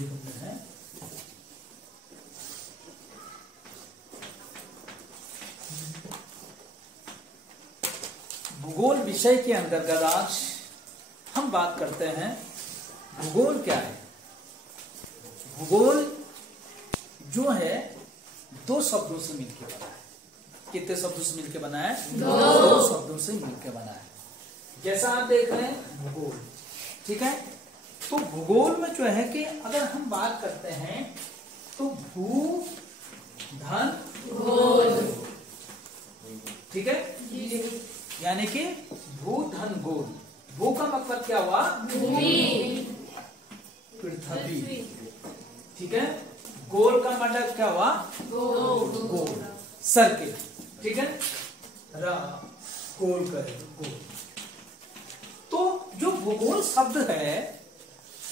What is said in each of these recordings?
है। भूगोल विषय के अंतर्गत आज हम बात करते हैं भूगोल क्या है। भूगोल जो है दो शब्दों से मिलकर बना है। कितने शब्दों से मिलकर बना है? दो शब्दों से मिलकर बना है। जैसा आप देख रहे हैं भूगोल, ठीक है। तो भूगोल में जो है कि अगर हम बात करते हैं तो भू धन गोल, ठीक है। यानी कि भू धन गोल। भू का मतलब क्या हुआ? भूमि, पृथ्वी, ठीक है। गोल का मतलब क्या हुआ? गोल, सर्किल, ठीक है। गोल करे गोल। तो जो भूगोल शब्द है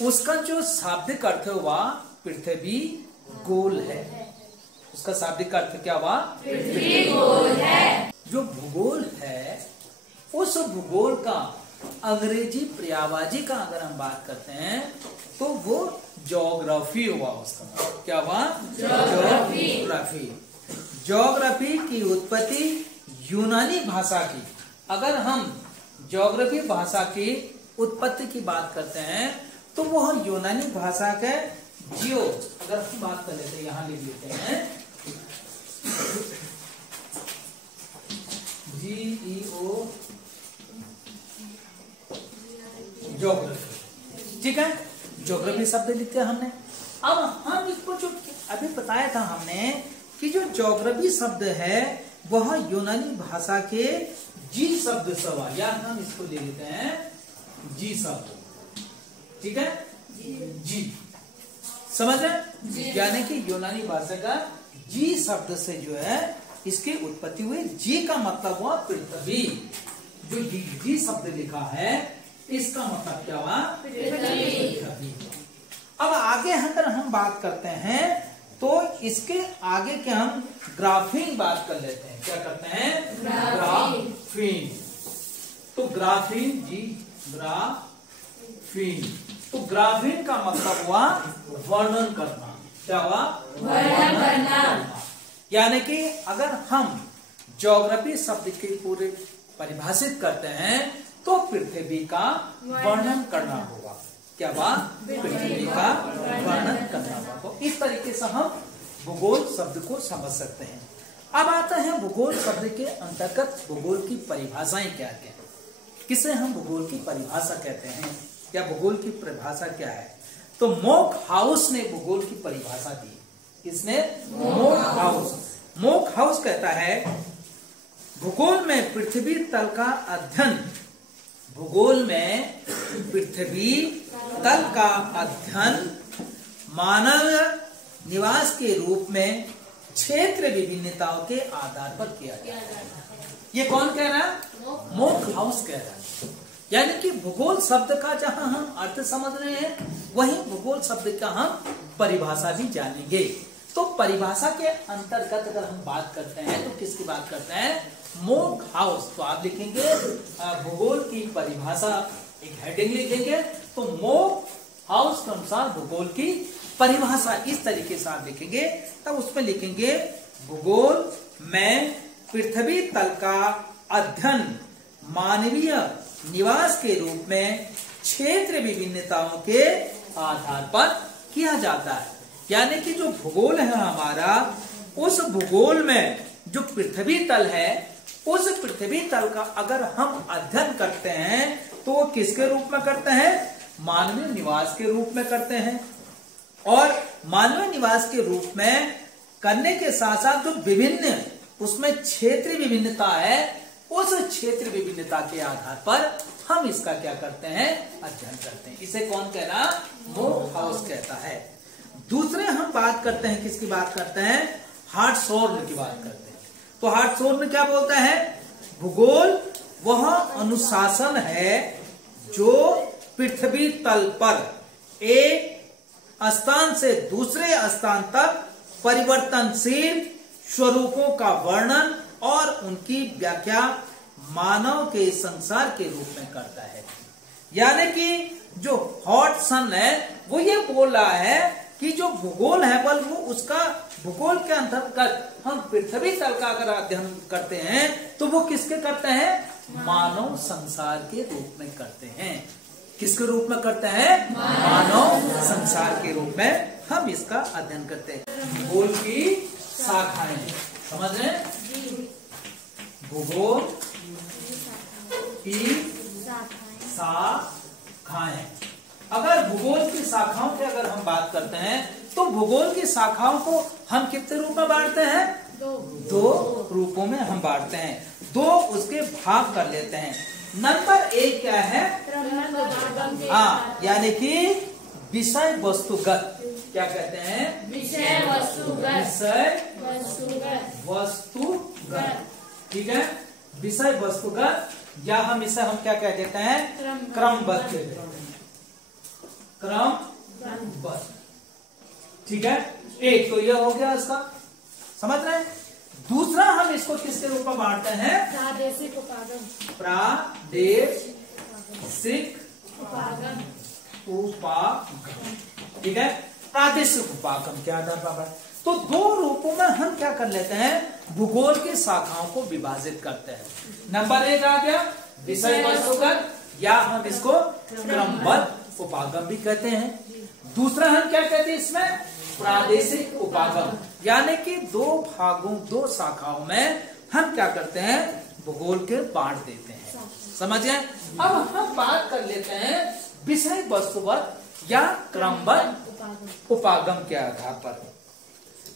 उसका जो शाब्दिक अर्थ हुआ पृथ्वी गोल है। उसका शाब्दिक अर्थ क्या हुआ? पृथ्वी गोल है। जो भूगोल है उस भूगोल का अंग्रेजी पर्यायवाची का अगर हम बात करते हैं तो वो ज्योग्राफी हुआ। उसका क्या हुआ? ज्योग्राफी। ज्योग्राफी की उत्पत्ति यूनानी भाषा की, अगर हम ज्योग्राफी भाषा की उत्पत्ति की बात करते हैं तो वह यूनानी भाषा के जियो, अगर हम बात कर लेते हैं, यहां लिख लेते हैं GEO, ज्योग्राफी, ठीक है। ज्योग्राफी शब्द लिखते हैं हमने। अब हम इसको जो अभी बताया था हमने कि जो ज्योग्राफी शब्द है वह यूनानी भाषा के जी शब्द से हुआ, या हम इसको ले लेते हैं जी शब्द, ठीक है। जी समझ रहे? यानी कि यूनानी भाषा का जी शब्द से जो है इसकी उत्पत्ति हुई। जी का मतलब हुआ पृथ्वी। जो जी शब्द लिखा है इसका मतलब क्या हुआ? पृथ्वी। अब आगे अगर हम बात करते हैं तो इसके आगे के हम ग्राफीन बात कर लेते हैं। क्या करते हैं? ग्राफीन। तो ग्राफीन, जी ग्राफीन। तो ग्राफीन का मतलब हुआ वर्णन करना। क्या हुआ? वर्णन करना। यानी कि अगर हम ज्योग्राफी शब्द के पूरे परिभाषित करते हैं तो पृथ्वी का वर्णन करना होगा। क्या बात? पृथ्वी का वर्णन करना होगा। तो इस तरीके से हम भूगोल शब्द को समझ सकते हैं। अब आता है भूगोल शब्द के अंतर्गत भूगोल की परिभाषाएं क्या क्या, किसे हम भूगोल की परिभाषा कहते हैं या भूगोल की परिभाषा क्या है। तो मोक हाउस ने भूगोल की परिभाषा दी। किसने? Mock house. मोक हाउस कहता है भूगोल में पृथ्वी तल का अध्ययन, भूगोल में पृथ्वी तल का अध्ययन मानव निवास के रूप में क्षेत्र विभिन्नताओं के आधार पर किया जाता है। ये कौन कह रहा है? मोक हाउस कह रहा है। यानी कि भूगोल शब्द का जहां हम अर्थ समझ रहे हैं वहीं भूगोल शब्द का हम परिभाषा भी जानेंगे। तो परिभाषा के अंतर्गत अगर हम बात करते हैं तो किसकी बात करते हैं? Mock house. तो आप लिखेंगे भूगोल की परिभाषा, एक हेडिंग लिखेंगे तो मोक हाउस के अनुसार भूगोल की परिभाषा, इस तरीके से आप लिखेंगे। तब उसमें लिखेंगे भूगोल में पृथ्वी तल का अध्ययन मानवीय निवास के रूप में क्षेत्र विभिन्नताओं के आधार पर किया जाता है। यानी कि जो भूगोल है हमारा, उस भूगोल में जो पृथ्वी तल है, उस पृथ्वी तल का अगर हम अध्ययन करते हैं तो वो किसके रूप में करते हैं? मानवीय निवास के रूप में करते हैं। और मानवीय निवास के रूप में करने के साथ साथ जो विभिन्न उसमें क्षेत्रीय विभिन्नता है, उस क्षेत्र विभिन्नता के आधार पर हम इसका क्या करते हैं? अध्ययन करते हैं। इसे कौन कह रहा? मोक हाउस कहता है। दूसरे हम बात करते हैं, किसकी बात करते हैं? हार्ट्सहोर्न की बात करते हैं। तो हार्ट्सहोर्न क्या बोलता है? भूगोल वह अनुशासन है जो पृथ्वी तल पर एक स्थान से दूसरे स्थान तक परिवर्तनशील स्वरूपों का वर्णन और उनकी व्याख्या मानव के संसार के रूप में करता है। यानी कि जो हॉट सन है वो ये बोल रहा है कि जो भूगोल है बल वो उसका भूगोल के अंतर्गत हम पृथ्वी तल का अगर अध्ययन करते हैं तो वो किसके करते हैं, मानव संसार के रूप में करते हैं। किसके रूप में करते हैं, मानव संसार के रूप में हम इसका अध्ययन करते हैं। भूगोल की शाखाएं, समझ रहे हैं, भूगोल की शाखाएं। अगर भूगोल की शाखाओं की अगर हम बात करते हैं तो भूगोल की शाखाओं को हम कितने रूप में बांटते हैं, दो रूपों में हम बांटते हैं, दो उसके भाग कर लेते हैं। नंबर एक क्या है, हाँ, यानी कि विषय वस्तुगत, क्या कहते हैं, विषय वस्तुगत, ठीक है, विषय वस्तुगत, या हम इसे हम क्या कह देते हैं, क्रमबद्ध, क्रमबद्ध, ठीक है। एक तो ये हो गया इसका, समझ रहे हैं। दूसरा हम इसको किसके रूप में बांटते हैं, प्रादेशिक उपागम, ठीक है, प्रादेशिक उपागम क्या था। तो दो रूपों में हम क्या कर लेते हैं, भूगोल की शाखाओं को विभाजित करते हैं। नंबर एक आ गया विषय वस्तुगत, या हम इसको क्रमबद्ध उपागम भी कहते हैं। दूसरा हम क्या कहते हैं इसमें, प्रादेशिक उपागम, यानी कि दो भागों, दो शाखाओं में हम क्या करते हैं, भूगोल के बांट देते हैं। समझे। अब हम बात कर लेते हैं विषय वस्तुगत या क्रमबद्ध उपागम के आधार पर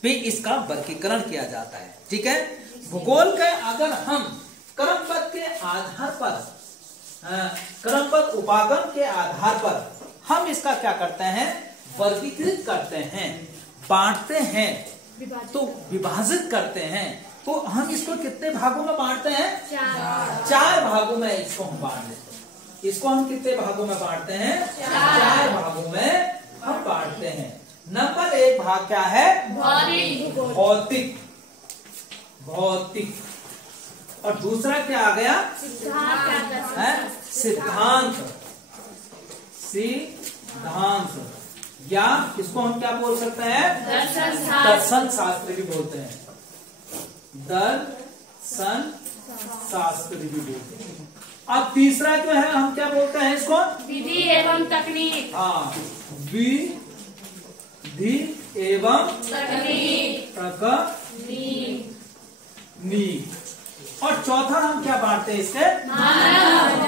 भी इसका वर्गीकरण किया जाता है, ठीक है। भूगोल के अगर हम क्रमबद्ध के आधार पर, क्रमबद्ध उपागम के आधार पर हम इसका क्या करते हैं, वर्गीकृत करते हैं, बांटते हैं, तो विभाजित करते हैं। तो हम इसको कितने भागों में बांटते हैं, चार भागों में इसको हम बांट देते हैं। इसको हम कितने भागों में बांटते हैं, चार भागों में हम बांटते हैं। नंबर एक भाग क्या है, भौतिक, भौतिक, और दूसरा क्या आ गया, सिद्धांत, सिद्धांत, या इसको हम क्या बोल सकते हैं, दर्शन शास्त्र भी बोलते हैं, दर्शन शास्त्र भी बोलते हैं। अब तीसरा जो है हम क्या बोलते हैं इसको, विधि एवं तकनीक, हाँ, विधि एवं तकनीक, और चौथा हम क्या बांटते हैं इसके, मानव,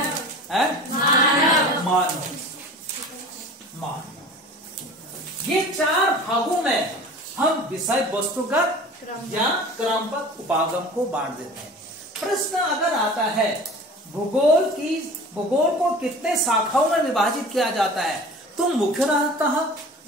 मानव। ये चार भागों में हम विषय वस्तुगत या क्रमबद्ध उपागम को बांट देते हैं। प्रश्न अगर आता है भूगोल को कितने शाखाओं में विभाजित किया जाता है, तो मुख्यतः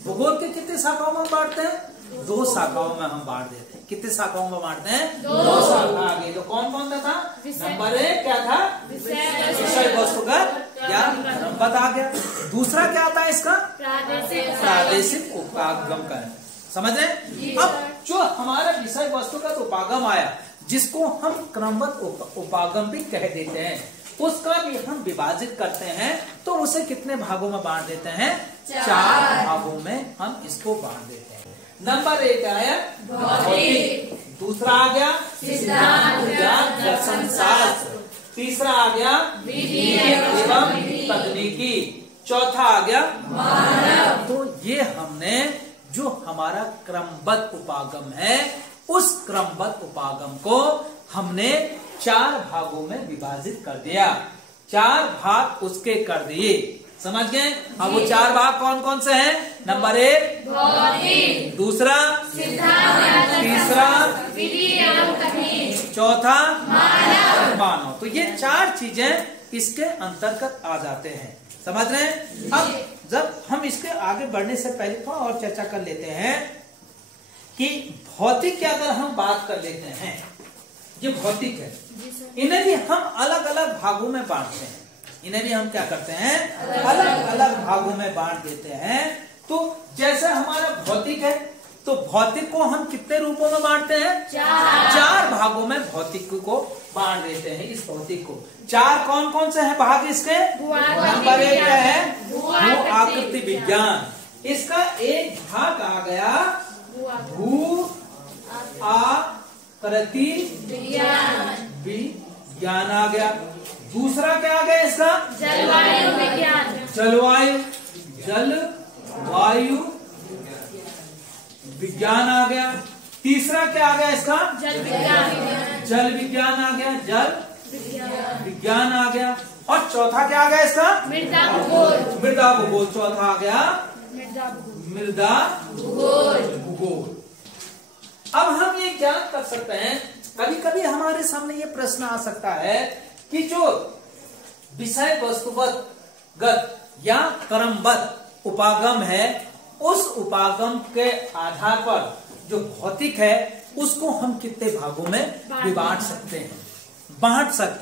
भूगोल के कितने शाखाओं में बांटते हैं, दो शाखाओं में हम बांट देते हैं। कितने शाखाओं में बांटते हैं, दो शाखा। आगे तो कौन कौन सा था, नंबर एक क्या था, विषय वस्तुगत या क्रमबद्ध आ गया। दूसरा क्या आता है इसका, प्रादेशिक उपागम का है, समझ रहे। अब जो हमारा विषय वस्तुगत उपागम आया, जिसको हम क्रमबद्ध उपागम भी कह देते हैं, उसका भी हम विभाजित करते हैं, तो उसे कितने भागों में बांट देते हैं, चार भागों में हम इसको बांट देते हैं। नंबर एक आया भौतिक, दूसरा आ गया सिद्धांत या दर्शन शास्त्र, तीसरा आ गया विधि एवं तकनीकी, चौथा आ गया मानव। तो ये हमने जो हमारा क्रमबद्ध उपागम है, उस क्रमबद्ध उपागम को हमने चार भागों में विभाजित कर दिया, चार भाग उसके कर दिए, समझ गए। अब वो चार भाग कौन कौन से हैं, नंबर एक भौतिक, दूसरा सिद्धांत, तीसरा विधि एवं तकनीक, चौथा मानव। तो ये चार चीजें इसके अंतर्गत आ जाते हैं, समझ रहे हैं। अब जब हम इसके आगे बढ़ने से पहले थोड़ा और चर्चा कर लेते हैं कि भौतिक की अगर हम बात कर लेते हैं, ये भौतिक है, इन्हें भी हम अलग अलग भागों में बांटते हैं, इन्हें भी हम क्या करते हैं, अलग अलग भागों में बांट देते हैं। तो जैसे हमारा भौतिक है, तो भौतिक को हम कितने रूपों में बांटते हैं? चार भागों में भौतिक को बांट देते हैं। इस भौतिक को चार कौन कौन से हैं भाग इसके? नंबर एक क्या है? भू आकृति विज्ञान। इसका एक भाग आ गया भू आकृति विज्ञान आ गया। दूसरा क्या आ गया इसका? जलवायु विज्ञान। जलवायु विज्ञान आ गया। तीसरा क्या आ गया इसका? जल विज्ञान। जल विज्ञान आ गया। जल विज्ञान आ गया। और चौथा क्या आ गया इसका? मृदा भूगोल। मृदा भूगोल चौथा आ गया। मृदा भूगोल। भूगोल। अब हम ये ज्ञान कर सकते हैं, कभी कभी हमारे सामने ये प्रश्न आ सकता है कि जो विषय वस्तुगत या क्रमबद्ध उपागम है, उस उपागम के आधार पर जो भौतिक है उसको हम कितने भागों में बांट सकते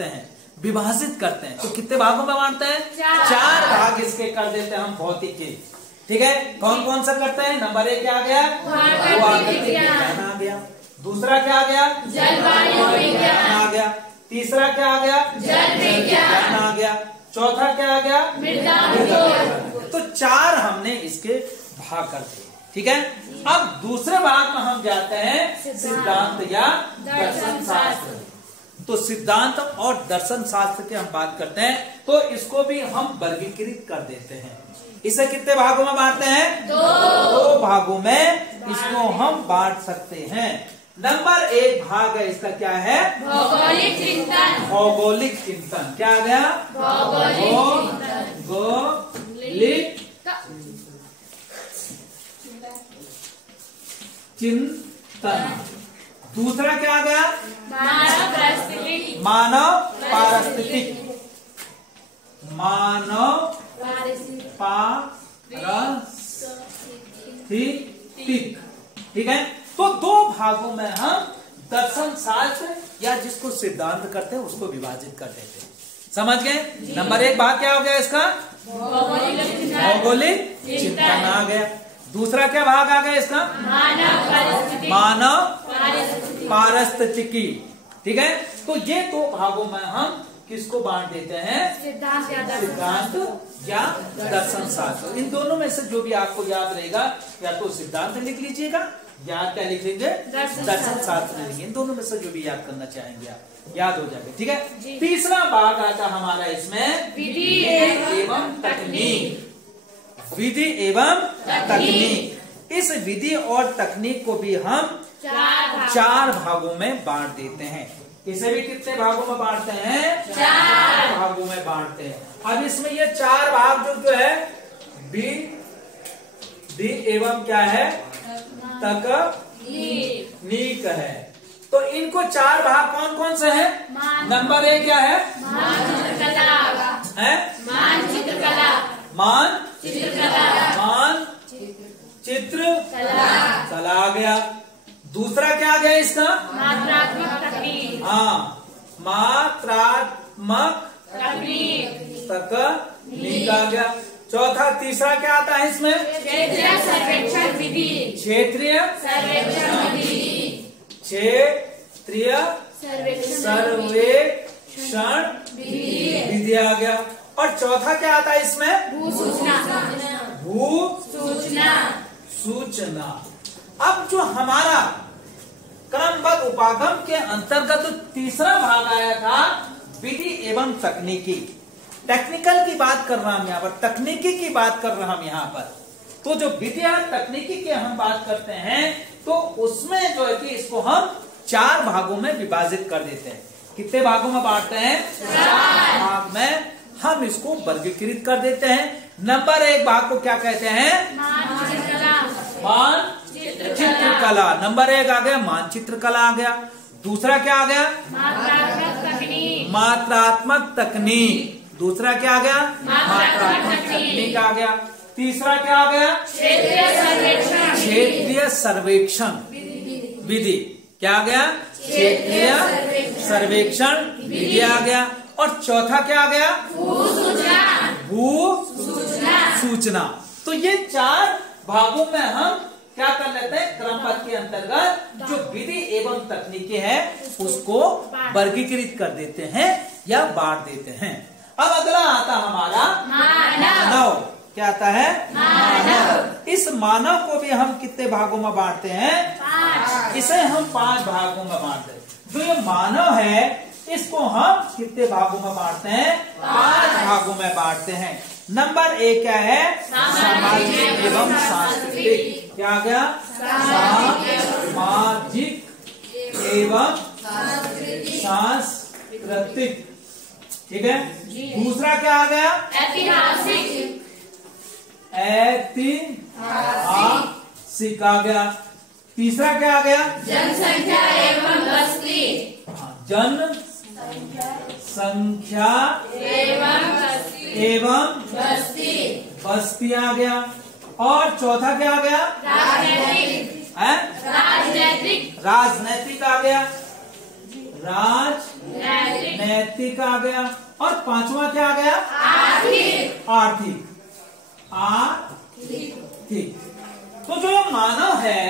हैं, विभाजित करते हैं। तो कितने भागों में बांटते हैं? चार भाग इसके कर देते हैं हम भौतिक के। ठीक है, कौन कौन सा करते हैं? नंबर एक क्या आ गया? भू आकृति विज्ञान आ गया। दूसरा क्या आ गया? जलवायु विज्ञान आ गया। तीसरा क्या आ गया? जल विज्ञान आ गया। चौथा क्या आ गया? मृदा भूगोल। तो चार हमने इसके भाग कर दिए। ठीक है, अब दूसरे भाग में हम जाते हैं सिद्धांत या दर्शन शास्त्र। तो सिद्धांत और दर्शन शास्त्र की हम बात करते हैं, तो इसको भी हम वर्गीकृत कर देते हैं। इसे कितने भागों में बांटते हैं? दो भागों में इसको हम बांट सकते हैं। नंबर एक भाग है इसका क्या है? भौगोलिक चिंतन। भौगोलिक चिंतन। क्या आ गया? भौगोलिक चिंतन। दूसरा क्या आ गया? मानव पारिस्थितिक। ठीक है, तो दो भागों में हम दर्शन शास्त्र या जिसको सिद्धांत करते हैं उसको विभाजित कर देते हैं। समझ गए? नंबर एक भाग क्या हो गया इसका? भौगोलिक चिंतन आ गया। दूसरा क्या भाग आ गया इसका? मानव पारिस्थितिकी। ठीक है, तो ये दो भागों में हम किसको बांट देते हैं? सिद्धांत या दर्शन शास्त्र। इन दोनों में से जो भी आपको याद रहेगा, या तो सिद्धांत लिख लीजिएगा या क्या लिख लेंगे? दर्शन शास्त्र लिखेंगे। इन दोनों में से जो भी याद करना चाहेंगे आप याद हो जाएगा। ठीक है, तीसरा भाग आता हमारा इसमें विधि एवं तकनीक। विधि एवं तकनीक। इस विधि और तकनीक को भी हम चार भागों में बांट देते हैं। इसे भी कितने भागों में बांटते हैं? चार भागों में बांटते हैं। अब इसमें ये चार भाग जो है विधि एवं क्या है? तकनीक है। तो इनको चार भाग कौन कौन से हैं? नंबर एक क्या है? कला आ गया। दूसरा क्या आ गया इसका? मात्रात्मक तकनीक। हाँ, मात्रात्मक तकनीक आ गया। चौथा तीसरा क्या आता है इसमें? क्षेत्रीय सर्वेक्षण विधि। क्षेत्रीय सर्वेक्षण विधि। क्षेत्रीय सर्वेक्षण विधि आ गया। और चौथा क्या आता है इसमें? भू सूचना। अब जो हमारा क्रमबद्ध उपागम के अंतर्गत तीसरा भाग आया था विधि एवं तकनीकी। टेक्निकल की बात कर रहा हम यहाँ पर, तकनीकी की बात कर रहा हम यहाँ पर। तो जो विधि और तकनीकी की हम बात करते हैं, तो उसमें जो है कि इसको हम चार भागों में विभाजित कर देते हैं। कितने भागों में बांटते हैं? चार भाग में हम इसको वर्गीकृत कर देते हैं। नंबर एक भाग को क्या कहते हैं? मानचित्रकला। नंबर एक आ गया मानचित्र कला आ गया। दूसरा क्या आ गया? मात्रात्मक तकनीक। दूसरा क्या आ गया? मात्रात्मक तकनीक आ गया। तीसरा क्या आ गया? क्षेत्रीय सर्वेक्षण विधि। क्या आ गया? क्षेत्रीय सर्वेक्षण विधि आ गया। और चौथा क्या आ गया? भू सूचना। तो ये चार भागों में हम क्या कर लेते हैं, क्रमबद्ध के अंतर्गत जो विधि एवं तकनीकें हैं उसको वर्गीकृत कर देते हैं या बांट देते हैं। अब अगला आता हमारा मानव। क्या आता है, मानव। इस मानव को भी हम कितने भागों में बांटते हैं, 5। इसे हम 5 भागों में बांटते हैं। जो ये मानव है इसको हम कितने भागों में बांटते हैं, 5 भागों में बांटते हैं। नंबर 1 क्या है, सामाजिक एवं सांस्कृतिक। क्या आ गया, सामाजिक एवं सांस्कृतिक। ठीक है। दूसरा क्या आ गया, ऐतिहासिक। ऐतिहासिक आ गया। तीसरा क्या आ गया, जनसंख्या एवं बस्ती। जनसंख्या एवं बस्ती आ गया। और चौथा क्या आ गया, राजनैतिक आ गया। राजनैतिक आ गया। और 5वां क्या आ गया, आर्थिक। तो जो मानव है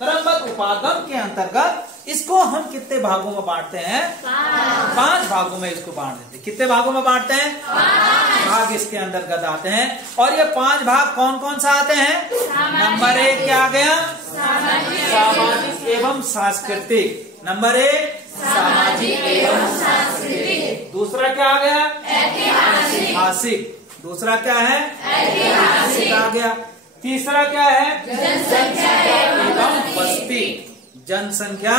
क्रमबद्ध उपागम के अंतर्गत इसको हम कितने भागों में बांटते हैं, 5 भागों में इसको बांट देते हैं। कितने भागों में बांटते हैं, 5 भाग इसके अंतर्गत आते हैं। और ये 5 भाग कौन कौन सा आते हैं, नंबर 1 क्या आ गया, सामाजिक एवं सांस्कृतिक। नंबर 1 सामाजिक एवं सांस्कृतिक। दूसरा क्या आ गया, ऐतिहासिक। दूसरा क्या है, ऐतिहासिक आ गया। तीसरा क्या है, जनसंख्या एवं बस्ती। जनसंख्या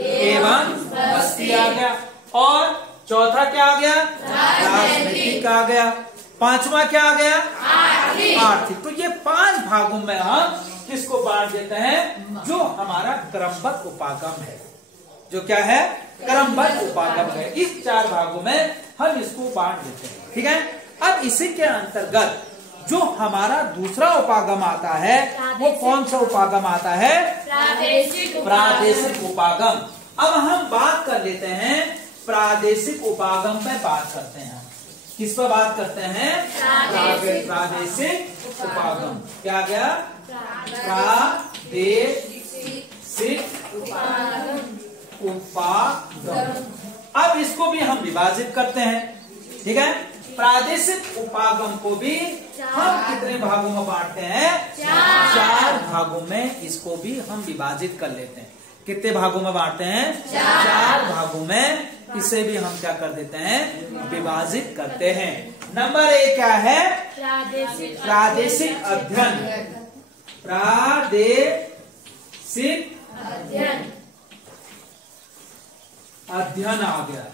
एवं बस्ती आ गया। और चौथा क्या आ गया, राजनीतिक आ गया। 5वां क्या आ गया, आर्थिक। तो ये 5 भागों में हम किसको बांट देते हैं, जो हमारा क्रमबद्ध उपागम है। जो क्या है, क्रमबद्ध उपागम है। इस 4 भागों में हम इसको बांट देते हैं। ठीक है। अब इसी के अंतर्गत जो हमारा दूसरा उपागम आता है वो कौन सा उपागम आता है, प्रादेशिक उपागम। अब हम बात कर लेते हैं प्रादेशिक उपागम पे बात करते हैं। किस पर बात करते हैं, प्रादेशिक उपागम। क्या गया, प्रादेशिक उपागम। अब इसको भी हम विभाजित करते हैं। ठीक है। प्रादेशिक उपागम को भी हम कितने भागों में बांटते हैं, 4 भागों में इसको भी हम विभाजित कर लेते हैं। कितने भागों में बांटते हैं, 4 भागों में इसे भी हम क्या कर देते हैं, विभाजित करते हैं। नंबर 1 क्या है, प्रादेशिक अध्ययन। प्रादेशिक अध्ययन आ गया।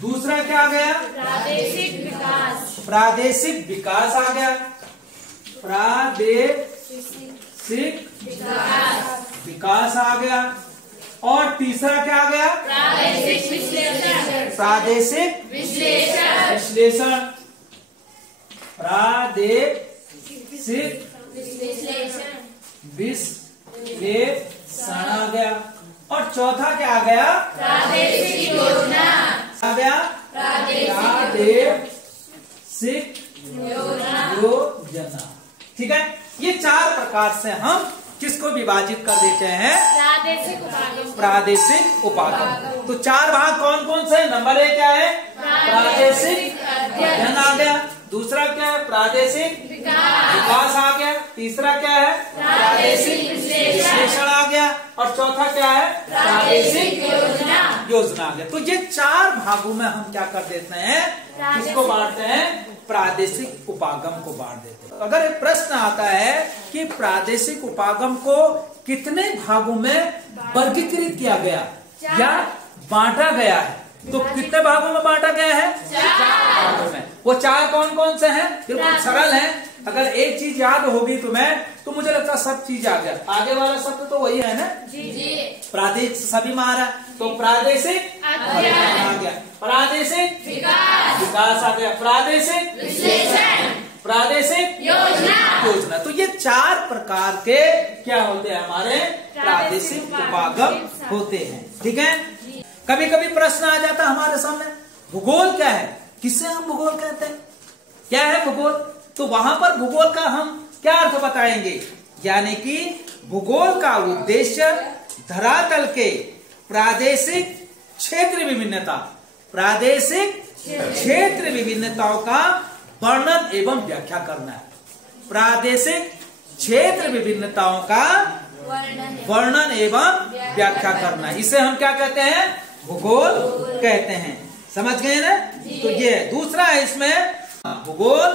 दूसरा क्या आ गया, प्रादेशिक विकास। प्रादेशिक विकास आ गया। प्रादेशिक विकास आ गया। और तीसरा क्या आ गया, प्रादेशिक विश्लेषण। प्रादेशिक विश्लेषण। प्रादेशिक विश्लेषण आ गया। और चौथा क्या आ गया, प्रादेशिक योजना आ गया। प्रादेशिक योजना। ठीक है। ये 4 प्रकार से हम किसको विभाजित कर देते हैं, प्रादेशिक उपागम। तो 4 भाग कौन कौन से, नंबर 1 क्या है, प्रादेशिक अध्ययन आ गया। दूसरा क्या है, प्रादेशिक विकास आ गया। तीसरा क्या है, प्रादेशिक विश्लेषण आ गया। और चौथा क्या है, प्रादेशिक योजना आ गया। तो ये 4 भागों में हम क्या कर देते हैं, किसको बांटते हैं, प्रादेशिक उपागम को बांट देते हैं। अगर एक प्रश्न आता है कि प्रादेशिक उपागम को कितने भागों में वर्गीकृत किया गया या बांटा गया है, तो कितने भागों में बांटा गया है, 4 भागों में। वो 4 कौन कौन से हैं, बिल्कुल सरल है। अगर एक चीज याद होगी तुम्हें तो मुझे लगता है सब चीज आ गया। आगे वाला शब्द तो वही है ना, प्रादेशिक सभी में आ रहा है। तो प्रादेशिक अध्ययन आ गया, प्रादेशिक विकास आ गया, प्रादेशिक विश्लेषण, प्रादेशिक योजना। तो ये 4 प्रकार के क्या होते हैं, हमारे प्रादेशिक उपागम होते हैं। ठीक है। कभी कभी प्रश्न आ जाता है हमारे सामने, भूगोल क्या है, किससे हम भूगोल कहते हैं, क्या है भूगोल। तो वहां पर भूगोल का हम क्या अर्थ बताएंगे, यानी कि भूगोल का उद्देश्य धरातल के प्रादेशिक क्षेत्र विभिन्नताओं का वर्णन एवं व्याख्या करना है। प्रादेशिक क्षेत्र विभिन्नताओं का वर्णन एवं व्याख्या करना, इसे हम क्या कहते हैं? भूगोल कहते हैं। समझ गए ना? तो ये दूसरा है इसमें, भूगोल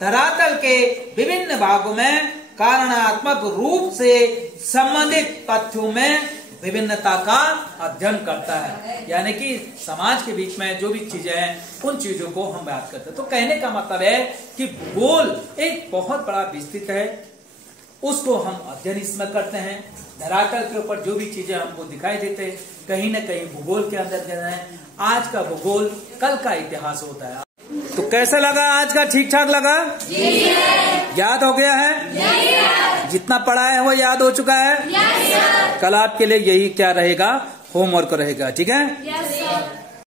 धरातल के विभिन्न भागों में कारणात्मक रूप से संबंधित तथ्यों में विभिन्नता का अध्ययन करता है, यानी कि समाज के बीच में जो भी चीजें हैं उन चीजों को हम बात करते हैं। तो कहने का मतलब है कि भूगोल एक बहुत बड़ा विस्तृत है, उसको हम अध्ययन इसमें करते हैं। धरातल के ऊपर जो भी चीजें हमको दिखाई देते हैं कहीं न कहीं भूगोल के अंदर है। आज का भूगोल कल का इतिहास होता है। तो कैसा लगा आज का? ठीक ठाक लगा? याद हो गया है? जितना पढ़ा है वो याद हो चुका है? कल आपके लिए यही क्या रहेगा? होमवर्क रहेगा। ठीक है?